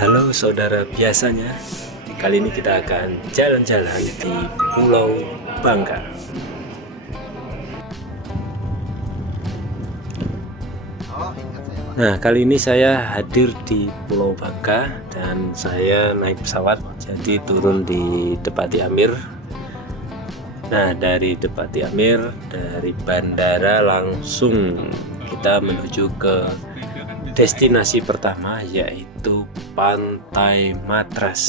Halo saudara, biasanya kali ini kita akan jalan-jalan di Pulau Bangka. Nah, kali ini saya hadir di Pulau Bangka dan saya naik pesawat, jadi turun di Depati Amir. Nah, dari Depati Amir, dari bandara langsung kita menuju ke destinasi pertama, yaitu Pantai Matras.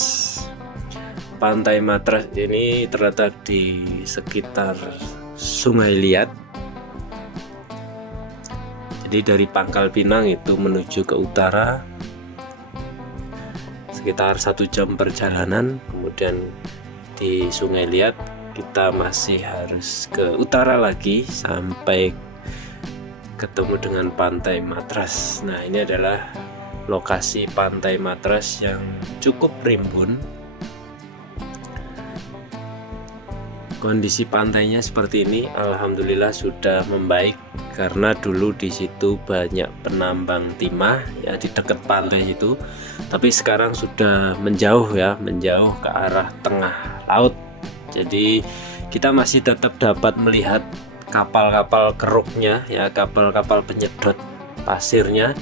Pantai Matras ini terletak di sekitar Sungai Liat. Jadi dari Pangkal Pinang itu menuju ke utara sekitar 1 jam perjalanan. Kemudian di Sungai Liat kita masih harus ke utara lagi sampai ketemu dengan Pantai Matras. Nah, ini adalah lokasi Pantai Matras yang cukup rimbun. Kondisi pantainya seperti ini, alhamdulillah sudah membaik karena dulu di situ banyak penambang timah ya di dekat pantai itu. Tapi sekarang sudah menjauh ke arah tengah laut. Jadi kita masih tetap dapat melihat kapal-kapal keruknya ya, kapal-kapal penyedot pasirnya.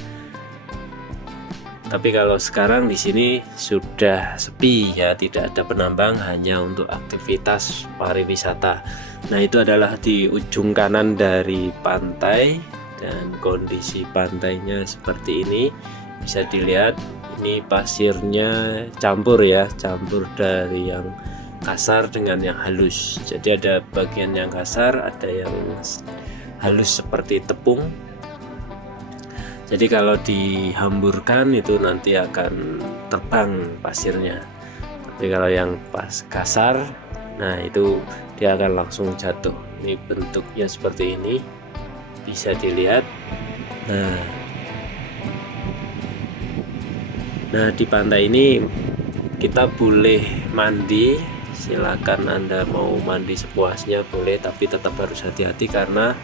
Tapi kalau sekarang di sini sudah sepi ya, tidak ada penambang, hanya untuk aktivitas pariwisata. Nah, itu adalah di ujung kanan dari pantai dan kondisi pantainya seperti ini. Bisa dilihat ini pasirnya campur dari yang kasar dengan yang halus. Jadi ada bagian yang kasar, ada yang halus seperti tepung. Jadi kalau dihamburkan itu nanti akan terbang pasirnya. Tapi kalau yang pas kasar, nah itu dia akan langsung jatuh. Ini bentuknya seperti ini, bisa dilihat. Nah di pantai ini kita boleh mandi. Silakan Anda mau mandi sepuasnya boleh, tapi tetap harus hati-hati karena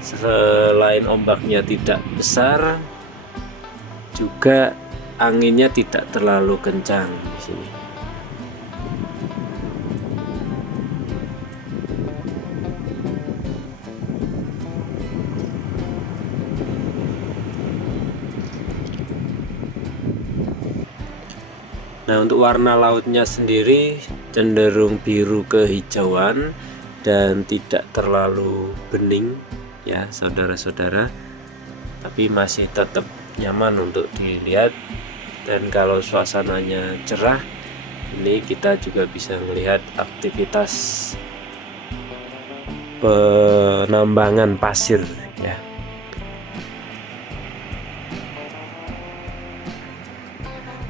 selain ombaknya tidak besar, juga anginnya tidak terlalu kencang di sini. Nah, untuk warna lautnya sendiri cenderung biru kehijauan dan tidak terlalu bening ya saudara-saudara, tapi masih tetap nyaman untuk dilihat. Dan kalau suasananya cerah, ini kita juga bisa melihat aktivitas penambangan pasir ya.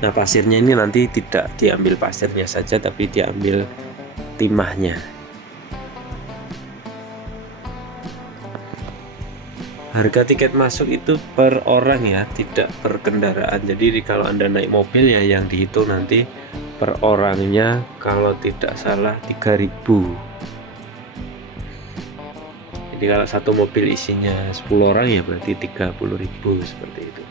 Nah, pasirnya ini nanti tidak diambil pasirnya saja, tapi diambil timahnya. Harga tiket masuk itu per orang ya, tidak per kendaraan. Jadi kalau Anda naik mobil ya yang dihitung nanti per orangnya, kalau tidak salah 3.000. Jadi kalau satu mobil isinya 10 orang ya berarti 30.000 seperti itu.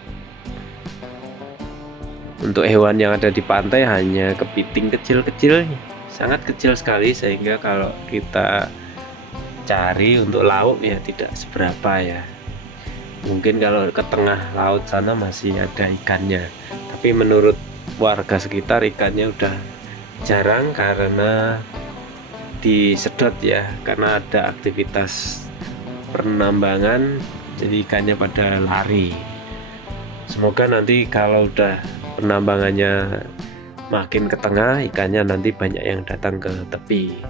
Untuk hewan yang ada di pantai hanya kepiting kecil-kecil, sangat kecil sekali, sehingga kalau kita cari untuk lauk ya tidak seberapa ya. Mungkin kalau ke tengah laut sana masih ada ikannya, tapi menurut warga sekitar ikannya udah jarang karena disedot ya, karena ada aktivitas penambangan, jadi ikannya pada lari. Semoga nanti kalau udah penambangannya makin ke tengah, ikannya nanti banyak yang datang ke tepi.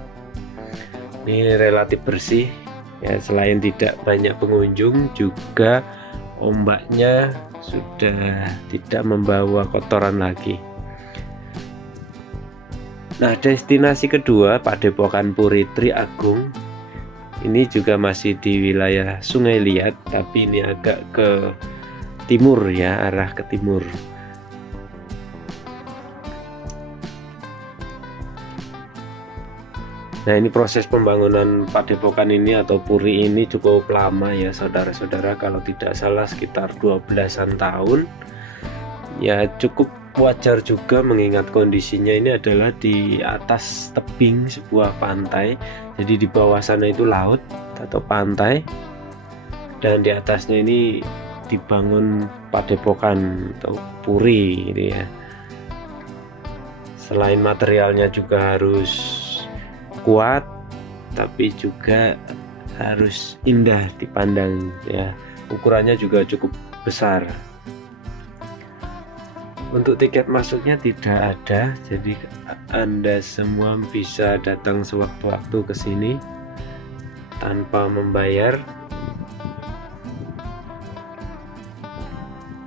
Ini relatif bersih ya, selain tidak banyak pengunjung, juga ombaknya sudah tidak membawa kotoran lagi. Nah, destinasi kedua Padepokan Puri Tri Agung ini juga masih di wilayah Sungai Liat, tapi ini agak ke timur ya, arah ke timur. Nah, ini proses pembangunan padepokan ini atau puri ini cukup lama ya saudara-saudara, kalau tidak salah sekitar 12-an tahun. Ya cukup wajar juga mengingat kondisinya ini adalah di atas tebing sebuah pantai. Jadi di bawah sana itu laut atau pantai, dan di atasnya ini dibangun padepokan atau puri gitu ya. Selain materialnya juga harus kuat, tapi juga harus indah dipandang ya. Ukurannya juga cukup besar. Untuk tiket masuknya tidak ada, jadi Anda semua bisa datang sewaktu-waktu ke sini tanpa membayar.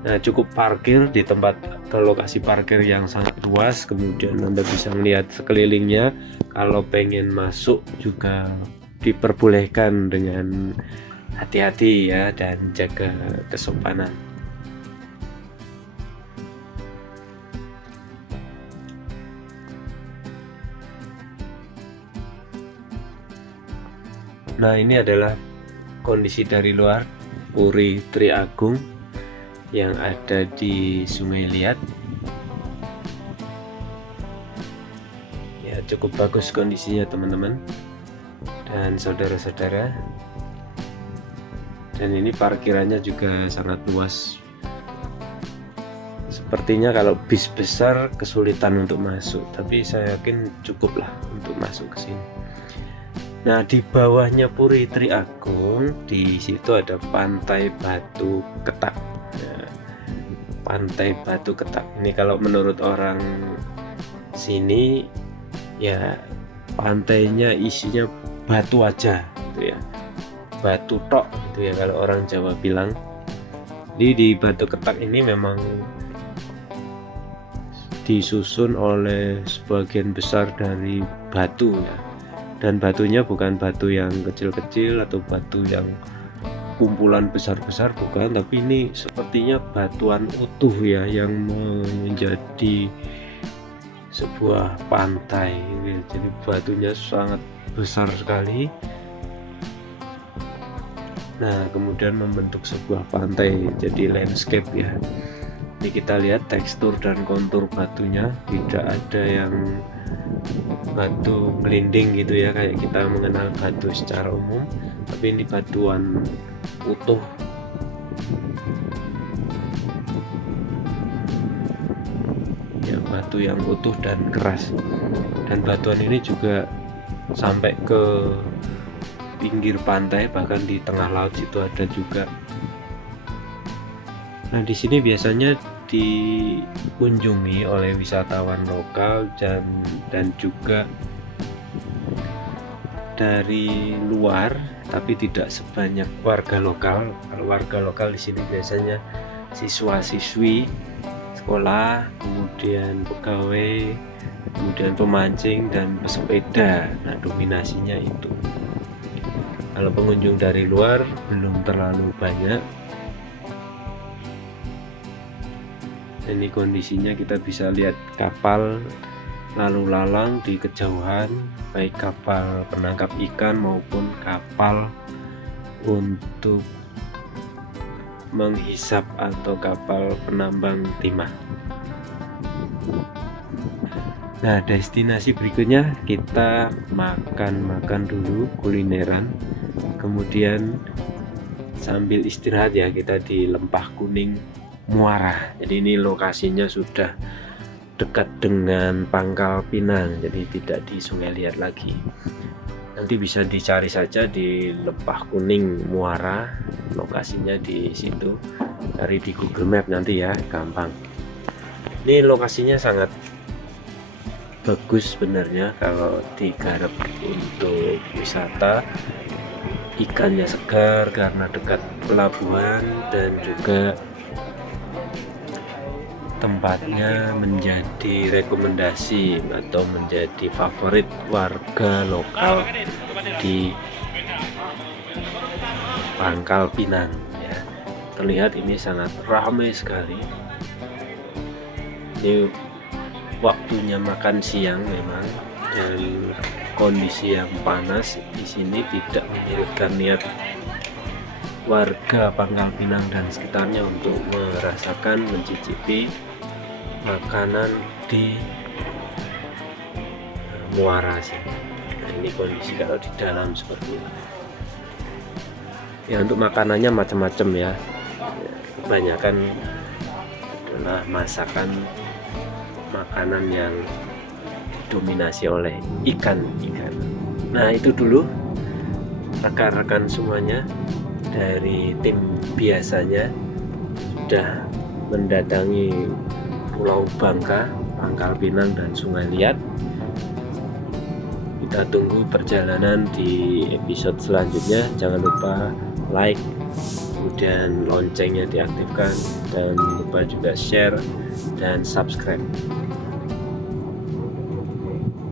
Nah, cukup parkir di tempat atau lokasi parkir yang sangat luas, kemudian Anda bisa melihat sekelilingnya. Kalau pengen masuk juga diperbolehkan dengan hati-hati ya, dan jaga kesopanan. Nah, ini adalah kondisi dari luar Puri Tri Agung yang ada di Sungai Liat. Ya, cukup bagus kondisinya teman-teman dan saudara-saudara. Dan ini parkirannya juga sangat luas. Sepertinya kalau bis besar kesulitan untuk masuk, tapi saya yakin cukuplah untuk masuk ke sini. Nah, di bawahnya Puri Tri Agung, di situ ada Pantai Batu Ketak. Nah, Pantai Batu Ketak ini kalau menurut orang sini ya pantainya isinya batu aja gitu ya. Batu tok gitu ya kalau orang Jawa bilang. Jadi di Batu Ketak ini memang disusun oleh sebagian besar dari batu ya. Dan batunya bukan batu yang kecil-kecil atau batu yang kumpulan besar-besar, bukan, tapi ini sepertinya batuan utuh ya yang menjadi sebuah pantai. Jadi batunya sangat besar sekali. Nah, kemudian membentuk sebuah pantai jadi landscape ya. Ini kita lihat tekstur dan kontur batunya, tidak ada yang batu gelinding gitu ya kayak kita mengenal batu secara umum, tapi ini batuan utuh. Ya, batu yang utuh dan keras. Dan batuan ini juga sampai ke pinggir pantai, bahkan di tengah laut situ ada juga. Nah, di sini biasanya dikunjungi oleh wisatawan lokal dan juga dari luar, tapi tidak sebanyak warga lokal. Kalau warga lokal di sini biasanya siswa-siswi sekolah, kemudian pegawai, kemudian pemancing dan pesepeda. Nah, dominasinya itu. Kalau pengunjung dari luar belum terlalu banyak. Ini kondisinya kita bisa lihat kapal lalu lalang di kejauhan, baik kapal penangkap ikan maupun kapal untuk menghisap atau kapal penambang timah. Nah, destinasi berikutnya kita makan dulu, kulineran, kemudian sambil istirahat ya kita di Lempah Kuning Muara. Jadi ini lokasinya sudah dekat dengan Pangkal Pinang, jadi tidak di Sungai Liat lagi. Nanti bisa dicari saja di Lempah Kuning Muara, lokasinya di situ. Cari di Google Map nanti ya, gampang. Ini lokasinya sangat bagus sebenarnya kalau digarap untuk wisata. Ikannya segar karena dekat pelabuhan, dan juga tempatnya menjadi rekomendasi atau menjadi favorit warga lokal di Pangkal Pinang ya. Terlihat ini sangat ramai sekali. Ini waktunya makan siang memang, dan kondisi yang panas di sini tidak menyurutkan niat warga Pangkal Pinang dan sekitarnya untuk merasakan, mencicipi makanan di muara sih. Nah, ini kondisi kalau di dalam seperti ini. Ya untuk makanannya macam-macam ya. Kebanyakan adalah masakan makanan yang didominasi oleh ikan-ikan. Nah itu dulu rekan-rekan semuanya dari tim biasanya sudah mendatangi Pulau Bangka, Pangkal Pinang dan Sungai Liat. Kita tunggu perjalanan di episode selanjutnya. Jangan lupa like, kemudian loncengnya diaktifkan, dan lupa juga share dan subscribe.